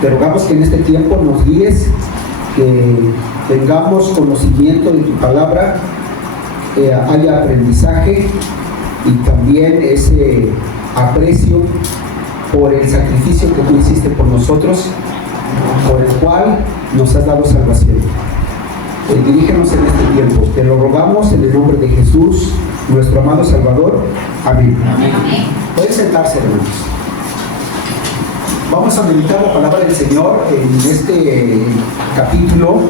Te rogamos que en este tiempo nos guíes, que tengamos conocimiento de tu palabra, que haya aprendizaje y también ese aprecio por el sacrificio que tú hiciste por nosotros, por el cual nos has dado salvación. Dirígenos en este tiempo. Te lo rogamos en el nombre de Jesús, nuestro amado Salvador. Amén. Amén. Pueden sentarse, hermanos. Vamos a meditar la palabra del Señor en este capítulo,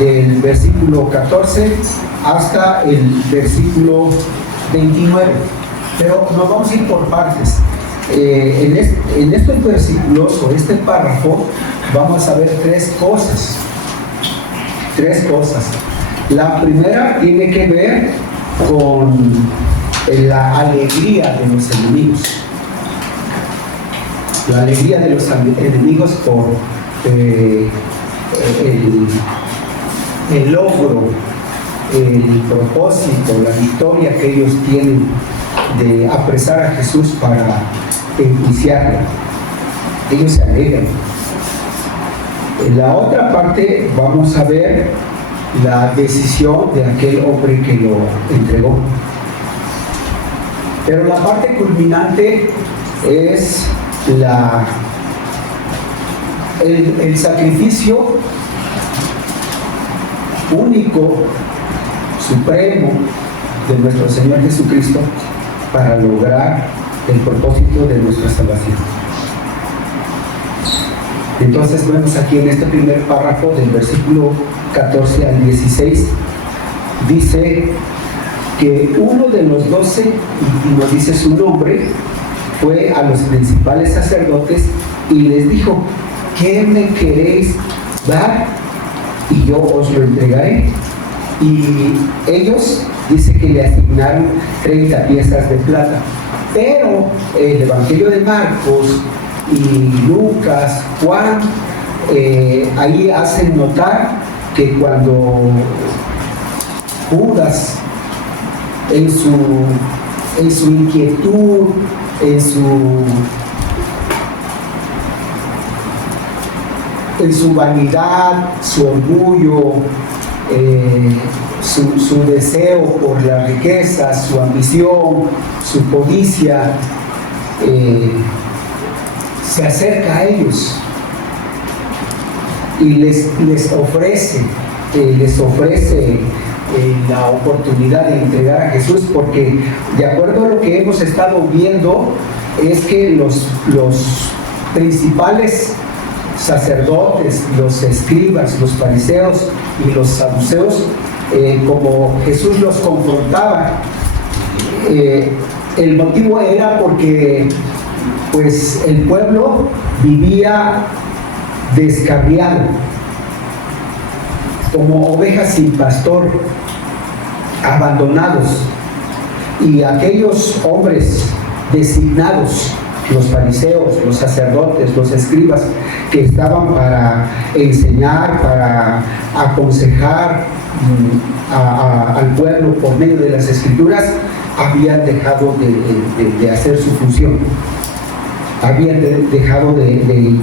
del versículo 14 hasta el versículo 29. Pero nos vamos a ir por partes. En estos versículos o este párrafo vamos a ver tres cosas. La primera tiene que ver con la alegría de los enemigos. La alegría de los enemigos por el logro, el propósito, la victoria que ellos tienen de apresar a Jesús para enjuiciarlo. Ellos se alegran. En la otra parte vamos a ver la decisión de aquel hombre que lo entregó. Pero la parte culminante es el sacrificio único, supremo de nuestro Señor Jesucristo para lograr el propósito de nuestra salvación. Entonces vemos aquí en este primer párrafo del versículo 14 al 16, dice que uno de los 12, y nos dice su nombre, fue a los principales sacerdotes y les dijo: ¿qué me queréis dar? Y yo os lo entregaré. Y ellos, dice que le asignaron 30 piezas de plata. Pero el Evangelio de Marcos y Lucas, Juan, ahí hacen notar que cuando Judas, en su inquietud, en su vanidad, su orgullo, su deseo por la riqueza, su ambición, su codicia, se acerca a ellos y les ofrece la oportunidad de entregar a Jesús, porque de acuerdo a lo que hemos estado viendo es que los principales sacerdotes, los escribas, los fariseos y los saduceos, como Jesús los confrontaba, el motivo era porque pues el pueblo vivía descarriado, como ovejas sin pastor, abandonados, y aquellos hombres designados, los fariseos, los sacerdotes, los escribas, que estaban para enseñar, para aconsejar al pueblo por medio de las escrituras, habían dejado de hacer su función, habían dejado de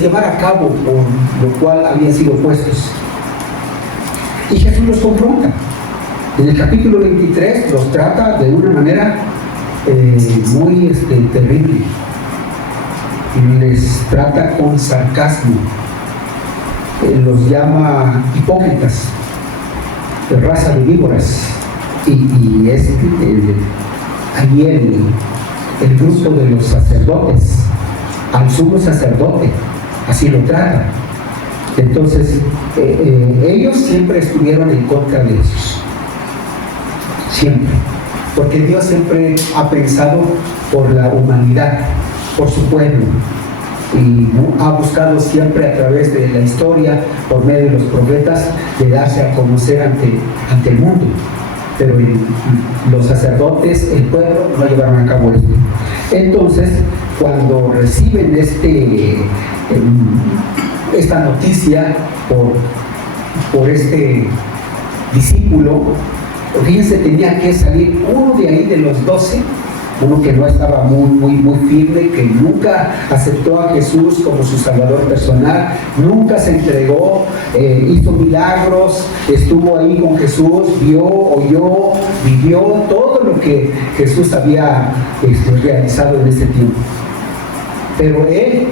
llevar a cabo por lo cual habían sido puestos. Y Jesús los confronta. En el capítulo 23 los trata de una manera muy terrible. Les trata con sarcasmo. Los llama hipócritas, raza de víboras. Y es ahí el grupo de los sacerdotes, al sumo sacerdote, así lo trata. Entonces, ellos siempre estuvieron en contra de esos. Siempre. Porque Dios siempre ha pensado por la humanidad, por su pueblo. Y ha buscado siempre a través de la historia, por medio de los profetas, de darse a conocer ante el mundo. Pero los sacerdotes, el pueblo, no llevaron a cabo esto. Entonces, cuando reciben esta noticia por este discípulo, fíjense, tenía que salir uno de ahí de los 12 uno que no estaba muy firme, que nunca aceptó a Jesús como su Salvador personal, nunca se entregó, hizo milagros, estuvo ahí con Jesús, vio, oyó, vivió todo lo que Jesús había realizado en este tiempo. Pero él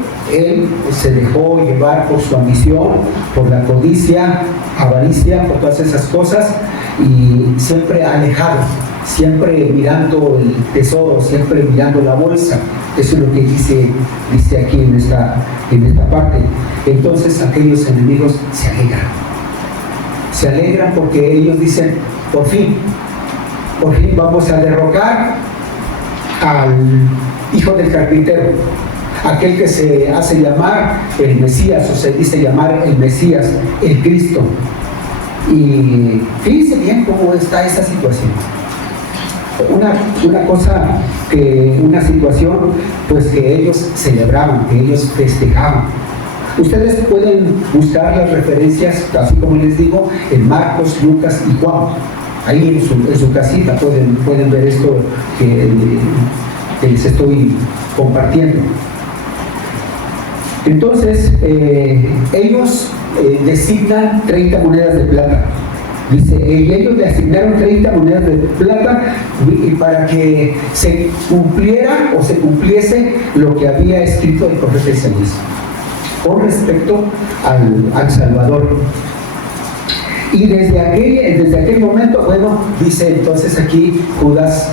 se dejó llevar por su ambición, por la codicia, avaricia, por todas esas cosas, y siempre alejado, siempre mirando el tesoro, siempre mirando la bolsa. Eso es lo que dice aquí en esta parte. Entonces aquellos enemigos se alegran porque ellos dicen, por fin vamos a derrocar al hijo del carpintero, aquel que se hace llamar el Mesías, o se dice llamar el Mesías, el Cristo. Y fíjense bien cómo está esa situación. Una situación pues que ellos celebraban, que ellos festejaban. Ustedes pueden buscar las referencias, así como les digo, en Marcos, Lucas y Juan. Ahí en su casita pueden ver esto que les estoy compartiendo. Entonces, ellos designan 30 monedas de plata. Dice, y ellos le asignaron 30 monedas de plata y para que se cumpliera o se cumpliese lo que había escrito el profeta Isaías con respecto al Salvador. Y desde aquel momento, bueno, dice entonces aquí Judas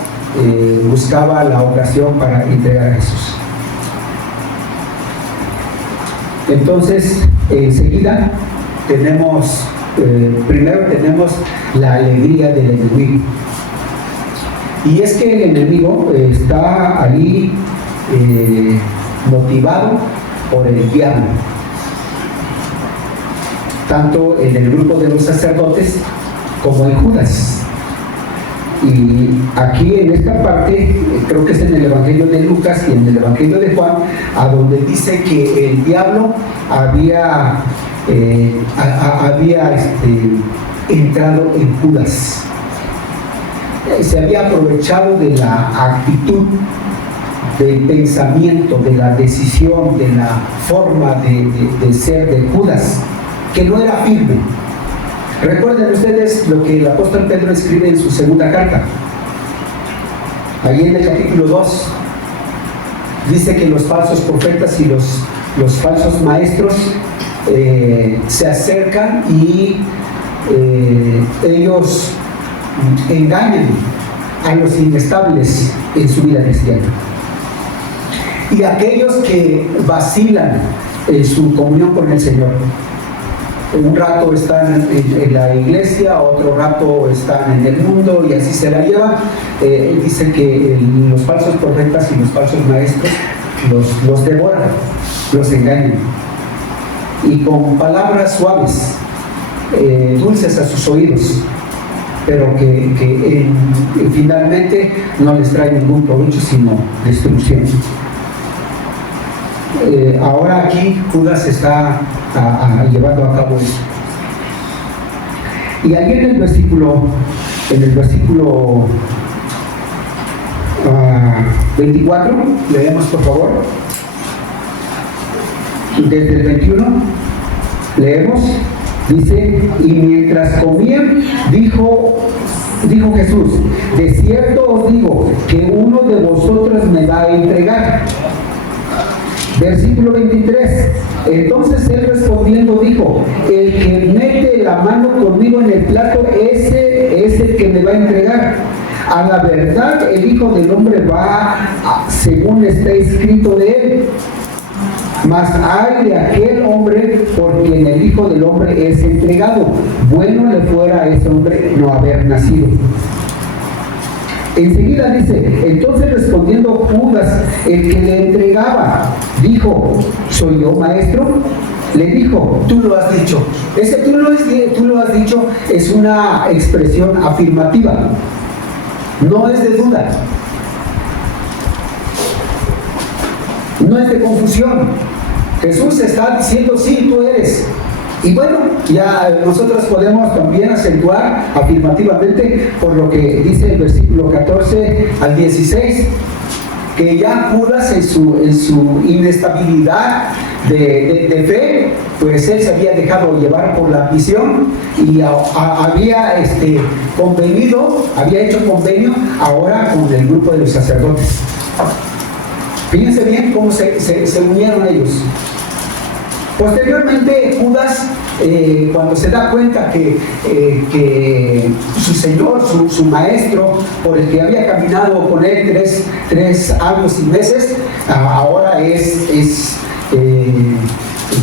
buscaba la ocasión para entregar a Jesús. Entonces, enseguida primero tenemos la alegría del enemigo. Y es que el enemigo está ahí motivado por el diablo, tanto en el grupo de los sacerdotes como en Judas. Y aquí en esta parte, creo que es en el Evangelio de Lucas y en el Evangelio de Juan, a donde dice que el diablo había entrado en Judas. Se había aprovechado de la actitud, del pensamiento, de la decisión, de la forma de ser de Judas, que no era firme. Recuerden ustedes lo que el apóstol Pedro escribe en su segunda carta. Allí en el capítulo 2 dice que los falsos profetas y los falsos maestros se acercan y ellos engañan a los inestables en su vida cristiana. Y aquellos que vacilan en su comunión con el Señor. Un rato están en la iglesia, otro rato están en el mundo y así se la llevan. Dice que los falsos profetas y los falsos maestros los devoran, los engañan. Y con palabras suaves, dulces a sus oídos, pero que finalmente no les trae ningún provecho, sino destrucción. Ahora aquí Judas está llevando a cabo eso. Y ahí en el versículo 24, leemos por favor. Desde el 21, leemos, dice, y mientras comían, dijo Jesús, de cierto os digo que uno de vosotros me va a entregar. Versículo 23, entonces él respondiendo dijo, el que mete la mano conmigo en el plato, ese es el que me va a entregar. A la verdad el Hijo del Hombre va según está escrito de él. Mas hay de aquel hombre por quien el Hijo del Hombre es entregado. Bueno le fuera a ese hombre no haber nacido. Enseguida dice, entonces respondiendo Judas, el que le entregaba, dijo, ¿soy yo, maestro? Le dijo, tú lo has dicho. Ese tú lo has dicho es una expresión afirmativa, no es de duda, no es de confusión. Jesús está diciendo, sí, tú eres. Y bueno, ya nosotros podemos también acentuar afirmativamente por lo que dice el versículo 14 al 16. que ya Judas en su inestabilidad de fe, pues él se había dejado llevar por la ambición y había hecho convenio ahora con el grupo de los sacerdotes. Fíjense bien cómo se unieron ellos. Posteriormente Judas, cuando se da cuenta que su señor, su maestro, por el que había caminado con él tres años y meses, ahora es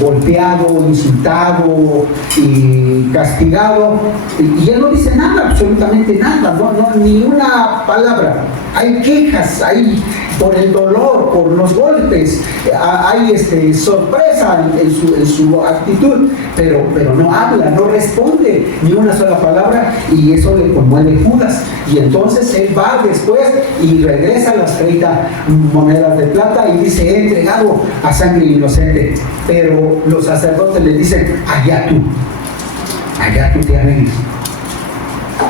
golpeado, insultado y castigado, y él no dice nada, absolutamente nada, ni una palabra. Hay quejas, hay por el dolor, por los golpes, hay sorpresa en su actitud, pero no habla, no responde ni una sola palabra, y eso le conmueve Judas. Y entonces él va después y regresa las 30 monedas de plata y dice: he entregado a sangre inocente. Pero los sacerdotes le dicen: allá tú te arregles.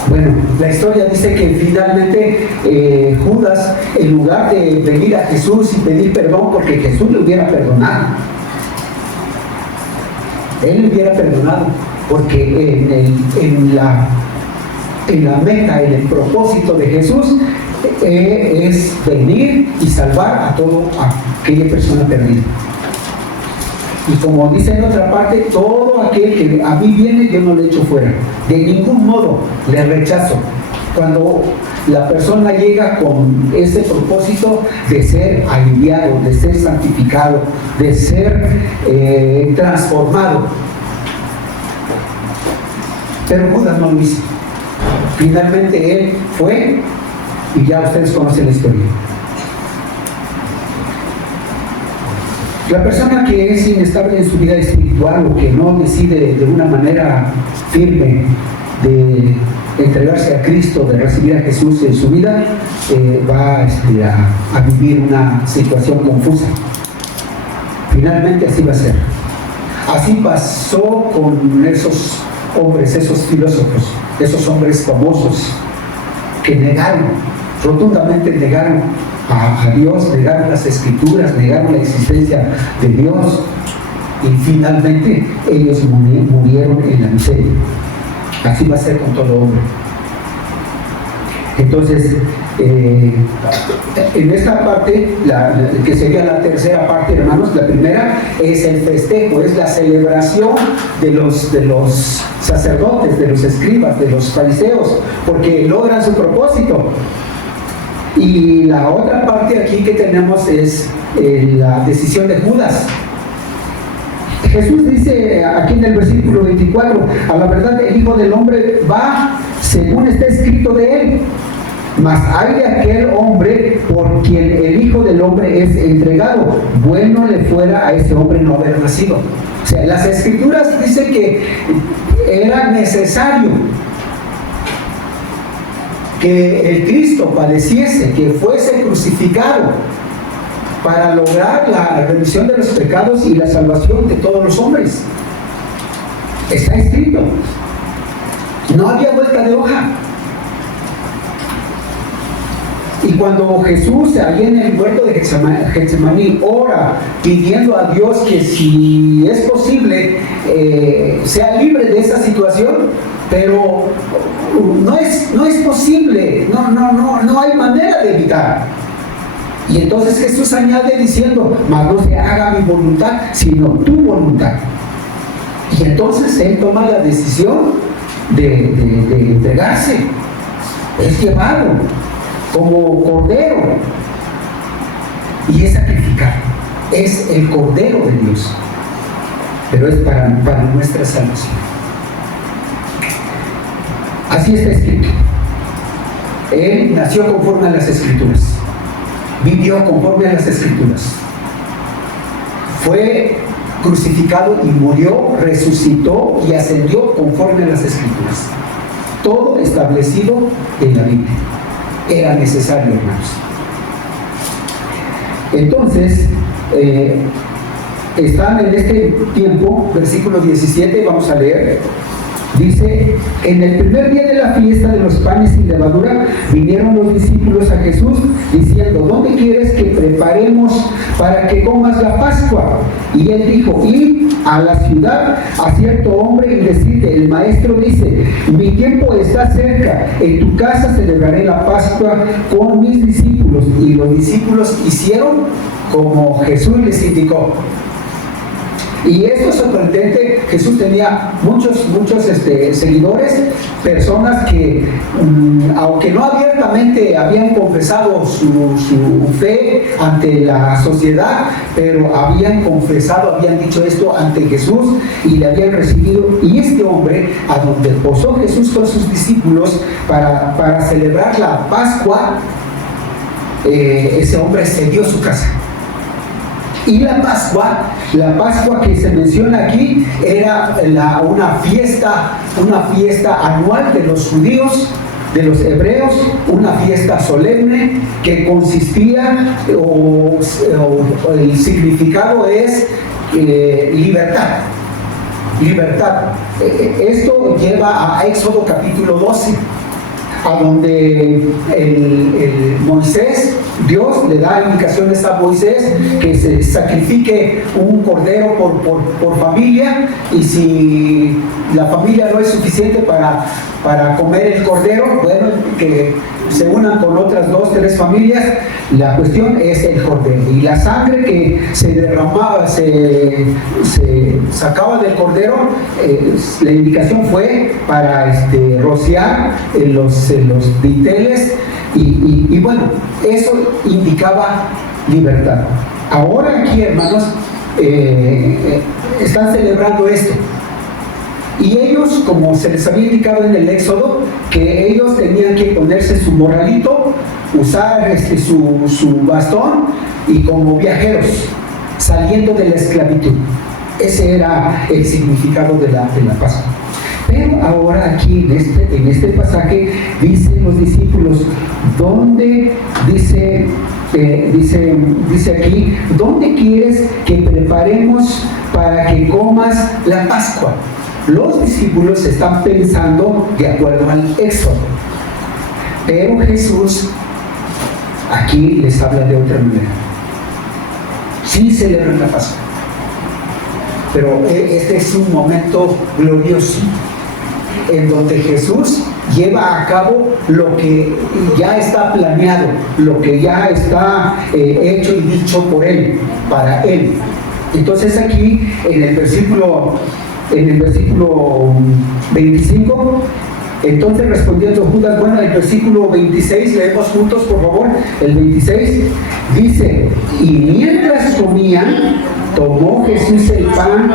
Bueno, la historia dice que finalmente Judas, en lugar de venir a Jesús y pedir perdón, porque Jesús le hubiera perdonado, él le hubiera perdonado, porque en la meta, en el propósito de Jesús es venir y salvar a toda aquella persona perdida. Y como dice en otra parte: todo aquel que a mí viene, yo no le echo fuera. De ningún modo le rechazo. Cuando la persona llega con ese propósito de ser aliviado, de ser santificado, de ser transformado. Pero Judas no lo hizo. Finalmente él fue, y ya ustedes conocen la historia. La persona que es inestable en su vida espiritual, o que no decide de una manera firme de entregarse a Cristo, de recibir a Jesús en su vida, va a vivir una situación confusa. Finalmente así va a ser. Así pasó con esos hombres, esos filósofos, esos hombres famosos que rotundamente negaron a Dios, negaron las Escrituras, negaron la existencia de Dios, y finalmente ellos murieron en la miseria. Así va a ser con todo hombre. Entonces, en esta parte, que sería la tercera parte, hermanos, la primera es el festejo, es la celebración de los sacerdotes, de los escribas, de los fariseos, porque logran su propósito. Y la otra parte aquí que tenemos es la decisión de Judas. Jesús dice aquí en el versículo 24: a la verdad el Hijo del Hombre va según está escrito de él, mas hay de aquel hombre por quien el Hijo del Hombre es entregado. Bueno le fuera a ese hombre no haber nacido. O sea, las Escrituras dicen que era necesario que el Cristo padeciese, que fuese crucificado, para lograr la remisión de los pecados y la salvación de todos los hombres. Está escrito. No había vuelta de hoja. Y cuando Jesús, allí en el huerto de Getsemaní, ora pidiendo a Dios que, si es posible, sea libre de esa situación, pero no es posible, no hay manera de evitar. Y entonces Jesús añade diciendo: mas no se haga mi voluntad, sino tu voluntad. Y entonces Él toma la decisión de entregarse. Es llevado como cordero y es sacrificado. Es el cordero de Dios, pero es para nuestra salvación. Así está escrito. Él nació conforme a las Escrituras, vivió conforme a las Escrituras, fue crucificado y murió, resucitó y ascendió conforme a las Escrituras. Todo establecido en la Biblia. Era necesario, hermanos. Entonces, están en este tiempo, versículo 17, vamos a leer. Dice, en el primer día de la fiesta de los panes sin levadura, vinieron los discípulos a Jesús diciendo, ¿dónde quieres que preparemos para que comas la Pascua? Y él dijo, id a la ciudad a cierto hombre y decirle, el maestro dice, mi tiempo está cerca, en tu casa celebraré la Pascua con mis discípulos. Y los discípulos hicieron como Jesús les indicó. Y esto es sorprendente. Jesús tenía muchos seguidores, personas que, aunque no abiertamente habían confesado su fe ante la sociedad, pero habían confesado, habían dicho esto ante Jesús y le habían recibido. Y este hombre, a donde posó Jesús con sus discípulos para celebrar la Pascua, ese hombre cedió su casa. Y la Pascua que se menciona aquí era una fiesta anual de los judíos, de los hebreos, una fiesta solemne que consistía, o el significado es libertad. Esto lleva a Éxodo capítulo 12, a donde el Moisés, Dios le da indicaciones a Moisés que se sacrifique un cordero por familia, y si la familia no es suficiente para comer el cordero, bueno, que se unan con otras 2, 3 familias. La cuestión es el cordero, y la sangre que se derramaba, se sacaba del cordero, la indicación fue para rociar en los dinteles, y bueno, eso indicaba libertad. Ahora aquí, hermanos, están celebrando esto. Y ellos, como se les había indicado en el Éxodo, que ellos tenían que ponerse su morralito, usar su bastón, y como viajeros, saliendo de la esclavitud. Ese era el significado de la Pascua. Pero ahora aquí, en este pasaje, dicen los discípulos, ¿dónde dice aquí, ¿dónde quieres que preparemos para que comas la Pascua? Los discípulos están pensando de acuerdo al Éxodo, pero Jesús aquí les habla de otra manera. Sí celebran la Pascua, pero este es un momento glorioso en donde Jesús lleva a cabo lo que ya está planeado, lo que ya está hecho y dicho por Él, para Él. Entonces aquí en el versículo 25, entonces respondiendo Judas, bueno, el versículo 26, leemos juntos por favor, el 26, dice, y mientras comían, tomó Jesús el pan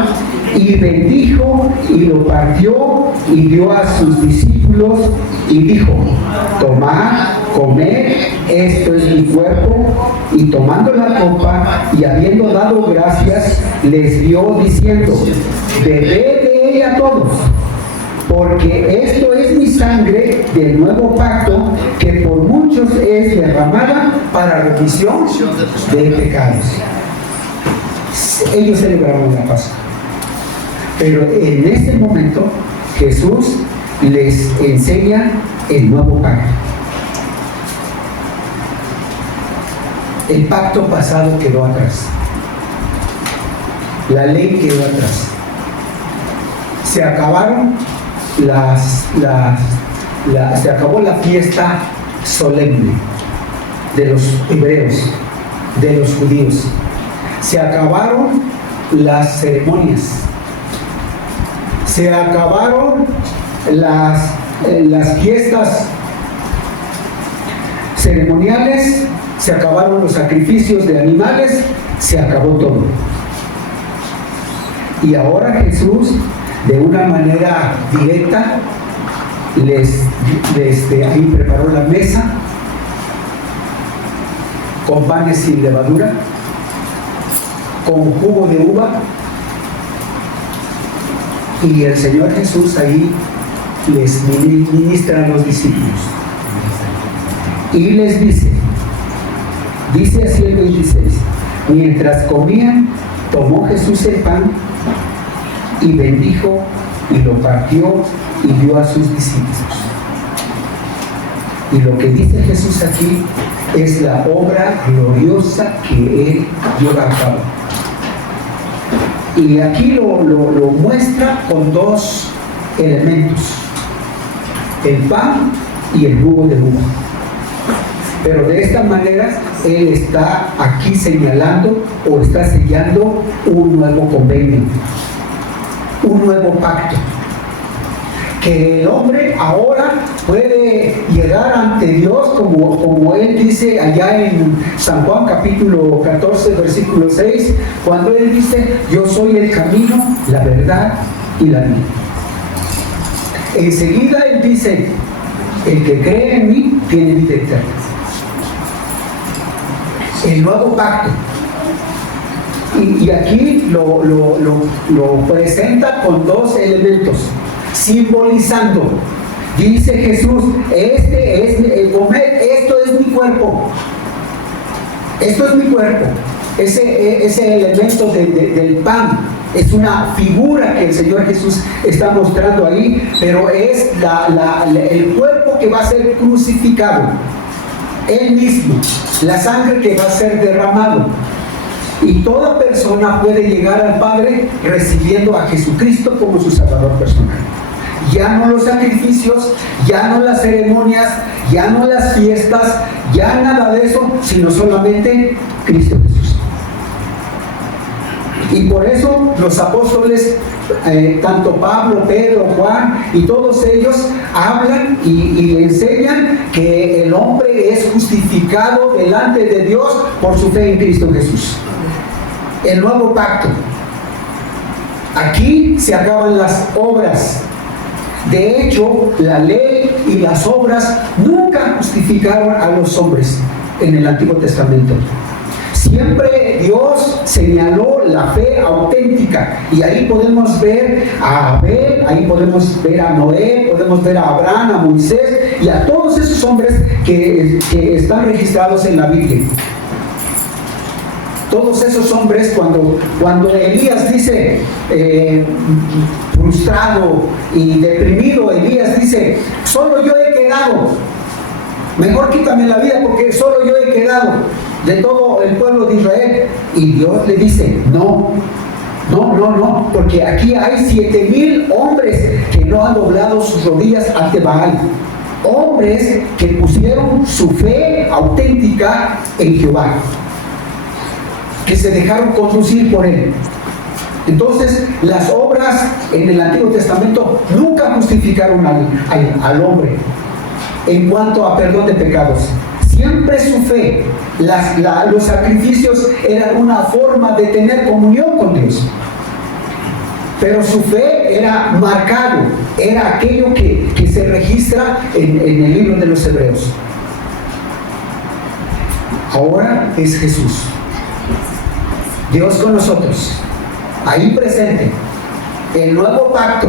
y bendijo y lo partió y dio a sus discípulos y dijo, tomad, comed, esto es mi cuerpo. Y tomando la copa y habiendo dado gracias, les dio diciendo, bebed de ella todos, porque esto es mi sangre del nuevo pacto, que por muchos es derramada para remisión de pecados. Ellos celebraron la Pascua, pero en ese momento Jesús les enseña el nuevo pacto. El pacto pasado quedó atrás, la ley quedó atrás, se acabaron se acabó la fiesta solemne de los hebreos, de los judíos. Se acabaron las ceremonias, se acabaron las fiestas ceremoniales, se acabaron los sacrificios de animales, se acabó todo. Y ahora Jesús, de una manera directa, ahí preparó la mesa con panes sin levadura, con jugo de uva, y el Señor Jesús ahí les ministra a los discípulos y les dice así el 26, mientras comían, tomó Jesús el pan y bendijo y lo partió y dio a sus discípulos. Y lo que dice Jesús aquí es la obra gloriosa que Él lleva a cabo. Y aquí lo muestra con dos elementos: el pan y el jugo de uva. Pero de esta manera Él está aquí señalando o está sellando un nuevo convenio, un nuevo pacto, que el hombre ahora puede llegar ante Dios como Él dice allá en San Juan capítulo 14 versículo 6, cuando Él dice: yo soy el camino, la verdad y la vida. Enseguida Él dice: el que cree en mí tiene vida eterna. El nuevo pacto. Y aquí lo presenta con dos elementos, simbolizando. Dice Jesús: este es comer, esto es mi cuerpo. Esto es mi cuerpo. Ese elemento del pan es una figura que el Señor Jesús está mostrando ahí, pero es el cuerpo que va a ser crucificado. Él mismo, la sangre que va a ser derramado. Y toda persona puede llegar al Padre recibiendo a Jesucristo como su Salvador personal. Ya no los sacrificios, ya no las ceremonias, ya no las fiestas, ya nada de eso, sino solamente Cristo Jesús. Y por eso los apóstoles, tanto Pablo, Pedro, Juan y todos ellos hablan y enseñan que el hombre es justificado delante de Dios por su fe en Cristo Jesús. El nuevo pacto. Aquí se acaban las obras. De hecho, la ley y las obras nunca justificaron a los hombres en el Antiguo Testamento. Siempre Dios señaló la fe auténtica, y ahí podemos ver a Abel, ahí podemos ver a Noé, podemos ver a Abraham, a Moisés y a todos esos hombres que están registrados en la Biblia. Todos esos hombres, cuando Elías dice, frustrado y deprimido, Elías dice: solo yo he quedado, mejor quítame la vida porque solo yo he quedado de todo el pueblo de Israel. Y Dios le dice: no, porque aquí hay 7,000 hombres que no han doblado sus rodillas ante Baal. Hombres que pusieron su fe auténtica en Jehová, que se dejaron conducir por Él. Entonces, las obras en el Antiguo Testamento nunca justificaron al hombre en cuanto a perdón de pecados. Siempre su fe, los sacrificios eran una forma de tener comunión con Dios. Pero su fe era marcado, era aquello que se registra en el libro de los Hebreos. Ahora es Jesús, Dios con nosotros, ahí presente, el nuevo pacto.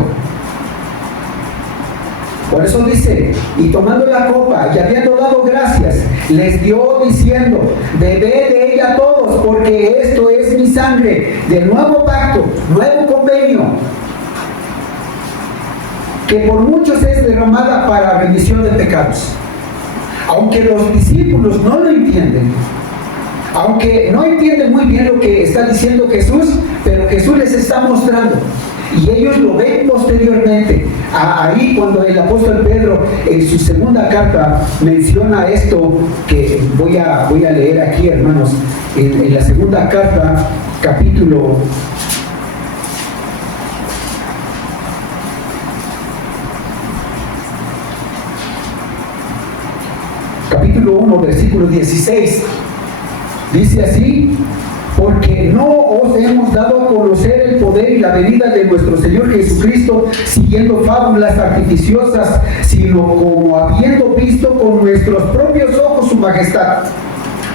Por eso dice: y tomando la copa y habiendo dado gracias, les dio diciendo: bebed de ella todos, porque esto es mi sangre del nuevo pacto, nuevo convenio, que por muchos es derramada para remisión de pecados. Aunque los discípulos no lo entienden, aunque no entienden muy bien lo que está diciendo Jesús, pero Jesús les está mostrando, y ellos lo ven posteriormente. Ahí cuando el apóstol Pedro en su segunda carta menciona esto que voy a leer aquí, hermanos, en la segunda carta, capítulo 1, versículo 16, dice así: porque no os hemos dado a conocer el poder y la venida de nuestro Señor Jesucristo siguiendo fábulas artificiosas, sino como habiendo visto con nuestros propios ojos su majestad.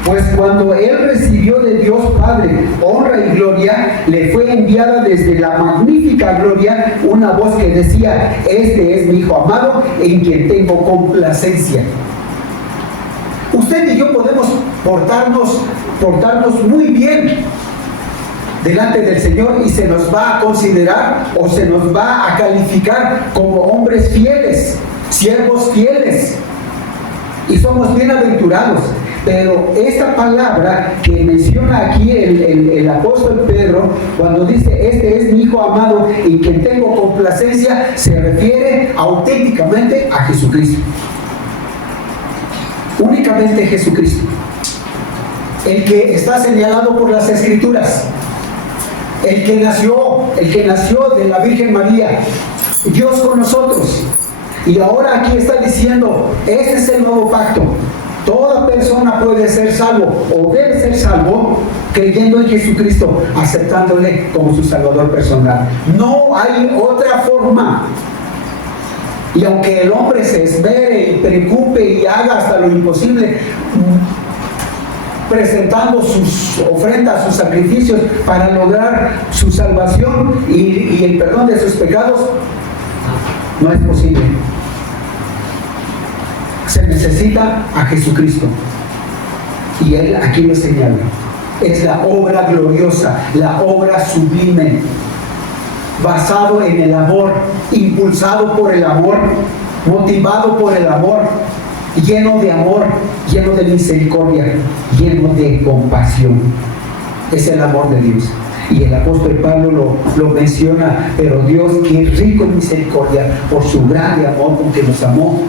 Pues cuando Él recibió de Dios Padre honra y gloria, le fue enviada desde la magnífica gloria una voz que decía: este es mi Hijo amado, en quien tengo complacencia. Usted y yo podemos portarnos muy bien, delante del Señor y se nos va a considerar o se nos va a calificar como hombres fieles, siervos fieles, y somos bienaventurados. Pero esta palabra que menciona aquí el apóstol Pedro, cuando dice, este es mi Hijo amado en quien tengo complacencia, se refiere auténticamente a Jesucristo. Únicamente Jesucristo, el que está señalado por las Escrituras, el que nació de la Virgen María, Dios con nosotros. Y ahora aquí está diciendo, este es el nuevo pacto. Toda persona puede ser salvo o debe ser salvo creyendo en Jesucristo, aceptándole como su Salvador personal. No hay otra forma. Y aunque el hombre se esmere y preocupe y haga hasta lo imposible, presentando sus ofrendas, sus sacrificios para lograr su salvación y el perdón de sus pecados, no es posible. Se necesita a Jesucristo. Y Él aquí lo señala. Es la obra gloriosa, la obra sublime, basado en el amor, impulsado por el amor, motivado por el amor, lleno de amor, lleno de misericordia, lleno de compasión. Es el amor de Dios. Y el apóstol Pablo lo menciona, pero Dios, que es rico en misericordia, por su grande amor con que nos amó,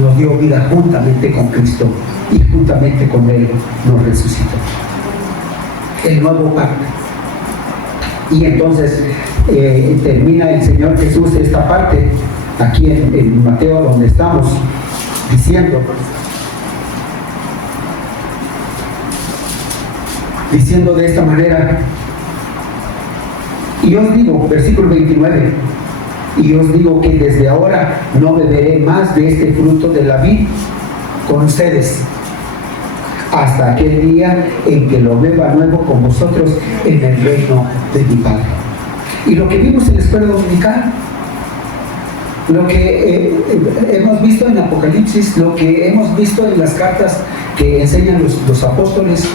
nos dio vida juntamente con Cristo y juntamente con Él nos resucitó. El nuevo pacto. Y entonces termina el Señor Jesús esta parte aquí en Mateo, donde estamos, diciendo de esta manera: y os digo, versículo 29, y os digo que desde ahora no beberé más de este fruto de la vid con ustedes, hasta aquel día en que lo beba nuevo con vosotros en el reino de mi Padre. Y lo que vimos en la escuela dominical, lo que hemos visto en Apocalipsis, lo que hemos visto en las cartas que enseñan los apóstoles,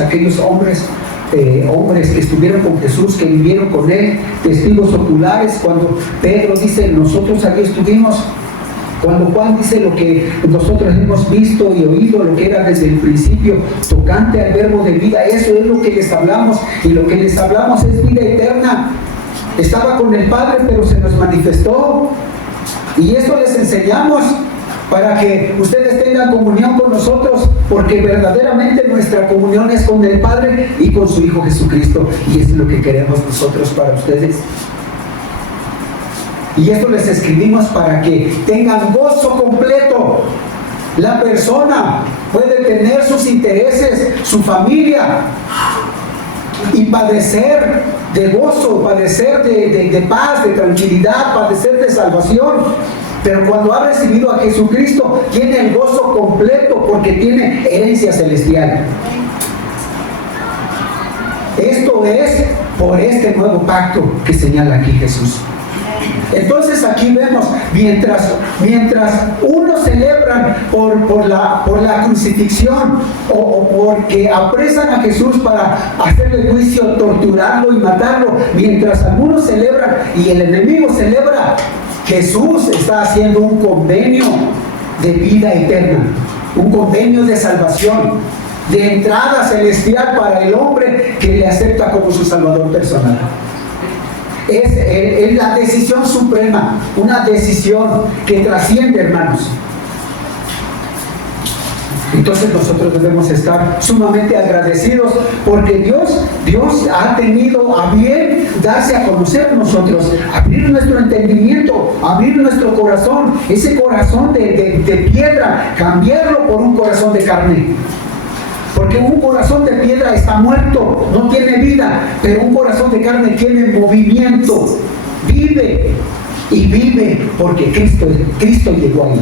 aquellos hombres que estuvieron con Jesús, que vivieron con Él, testigos oculares, cuando Pedro dice, nosotros aquí estuvimos, cuando Juan dice lo que nosotros hemos visto y oído, lo que era desde el principio, tocante al verbo de vida, eso es lo que les hablamos, y lo que les hablamos es vida eterna. Estaba con el Padre, pero se nos manifestó, y esto les enseñamos para que ustedes tengan comunión con nosotros, porque verdaderamente nuestra comunión es con el Padre y con su Hijo Jesucristo, y es lo que queremos nosotros para ustedes. Y esto les escribimos para que tengan gozo completo. La persona puede tener sus intereses, su familia, y padecer de gozo, padecer de paz, de tranquilidad, padecer de salvación. Pero cuando ha recibido a Jesucristo, tiene el gozo completo porque tiene herencia celestial. Esto es por este nuevo pacto que señala aquí Jesús. Entonces aquí vemos, mientras unos celebran por la crucifixión o porque apresan a Jesús para hacerle juicio, torturarlo y matarlo, mientras algunos celebran y el enemigo celebra, Jesús está haciendo un convenio de vida eterna, un convenio de salvación, de entrada celestial para el hombre que le acepta como su Salvador personal. Es la decisión suprema, una decisión que trasciende, hermanos. Entonces nosotros debemos estar sumamente agradecidos porque Dios ha tenido a bien darse a conocer a nosotros, abrir nuestro entendimiento, abrir nuestro corazón, ese corazón de piedra, cambiarlo por un corazón de carne. Porque un corazón de piedra está muerto, no tiene vida, pero un corazón de carne tiene movimiento, vive y vive porque Cristo llegó ahí.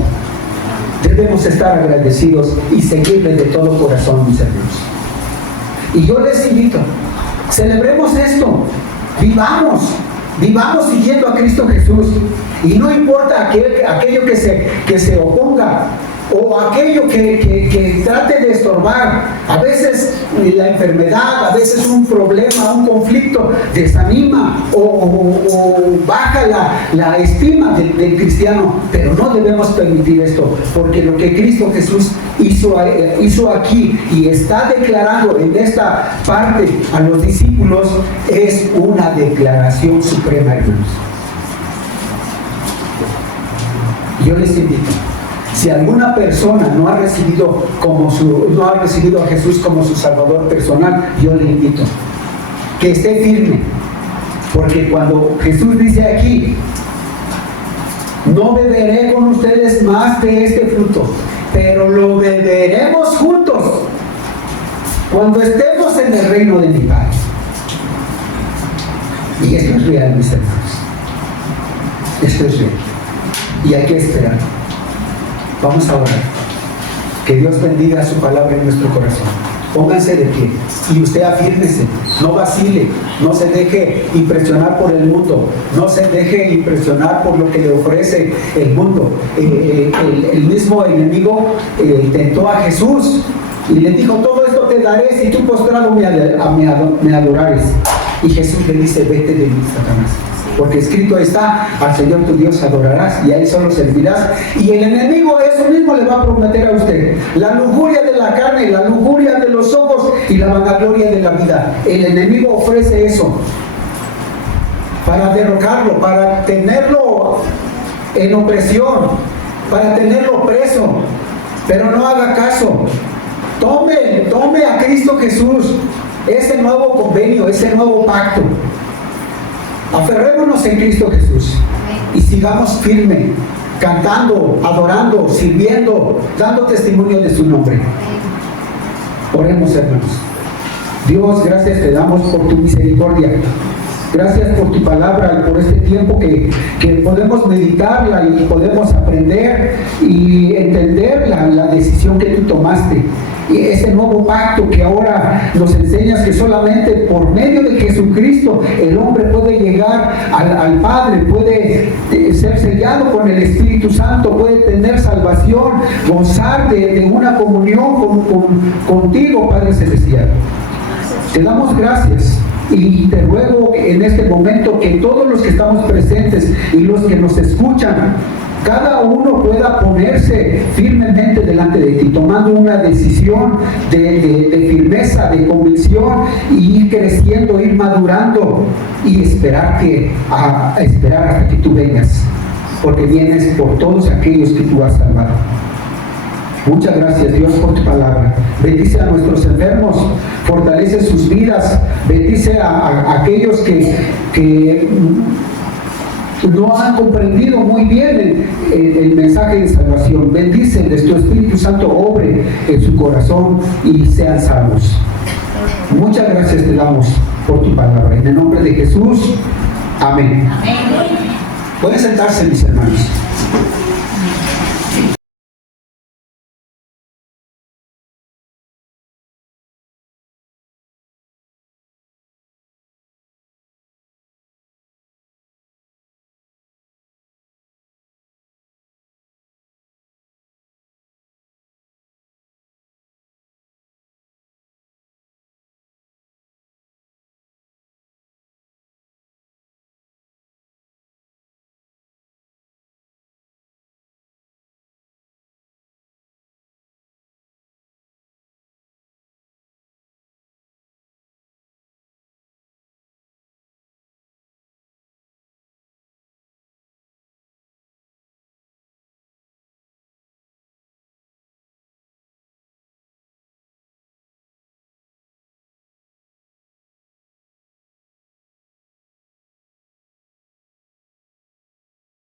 Debemos estar agradecidos y seguirle de todo corazón, mis hermanos. Y yo les invito, celebremos esto, vivamos siguiendo a Cristo Jesús. Y no importa aquello que se oponga, o aquello que trate de estorbar. A veces la enfermedad, a veces un problema, un conflicto desanima o baja la estima del cristiano, pero no debemos permitir esto, porque lo que Cristo Jesús hizo aquí y está declarando en esta parte a los discípulos es una declaración suprema, hermanos. Yo les invito, si alguna persona no ha recibido a Jesús como su Salvador personal, yo le invito que esté firme, porque cuando Jesús dice aquí, no beberé con ustedes más de este fruto, pero lo beberemos juntos cuando estemos en el reino de mi Padre. Y esto es real, mis hermanos. Esto es real. Y hay que esperar. Vamos a orar. Que Dios bendiga su palabra en nuestro corazón. Pónganse de pie y usted afírmese, no vacile, no se deje impresionar por el mundo, no se deje impresionar por lo que le ofrece el mundo. El mismo enemigo tentó a Jesús y le dijo, todo esto te daré si tú postrado me adorares. Y Jesús le dice, vete de mí, Satanás. Porque escrito está, al Señor tu Dios adorarás y a Él solo servirás. Y el enemigo eso mismo le va a prometer a usted. La lujuria de la carne, la lujuria de los ojos y la vanagloria de la vida. El enemigo ofrece eso para derrocarlo, para tenerlo en opresión, para tenerlo preso. Pero no haga caso. Tome a Cristo Jesús, ese nuevo convenio, ese nuevo pacto. Aferrémonos en Cristo Jesús y sigamos firme, cantando, adorando, sirviendo, dando testimonio de su nombre. Oremos, hermanos. Dios, gracias te damos por tu misericordia. Gracias por tu palabra y por este tiempo que podemos meditarla y podemos aprender y entender la decisión que tú tomaste. Y ese nuevo pacto que ahora nos enseñas que solamente por medio de Jesucristo el hombre puede llegar al Padre, puede ser sellado con el Espíritu Santo, puede tener salvación, gozar de una comunión contigo, Padre Celestial. Te damos gracias. Y te ruego en este momento que todos los que estamos presentes y los que nos escuchan, cada uno pueda ponerse firmemente delante de ti, tomando una decisión de firmeza, de convicción, y ir creciendo, ir madurando y esperar hasta que tú vengas, porque vienes por todos aquellos que tú has salvado. Muchas gracias, Dios, por tu palabra. Bendice a nuestros enfermos, fortalece sus vidas, bendice a aquellos que no han comprendido muy bien el mensaje de salvación. Bendíceles, tu Espíritu Santo obre en su corazón y sean salvos. Muchas gracias te damos por tu palabra. En el nombre de Jesús, amén. Pueden sentarse, mis hermanos.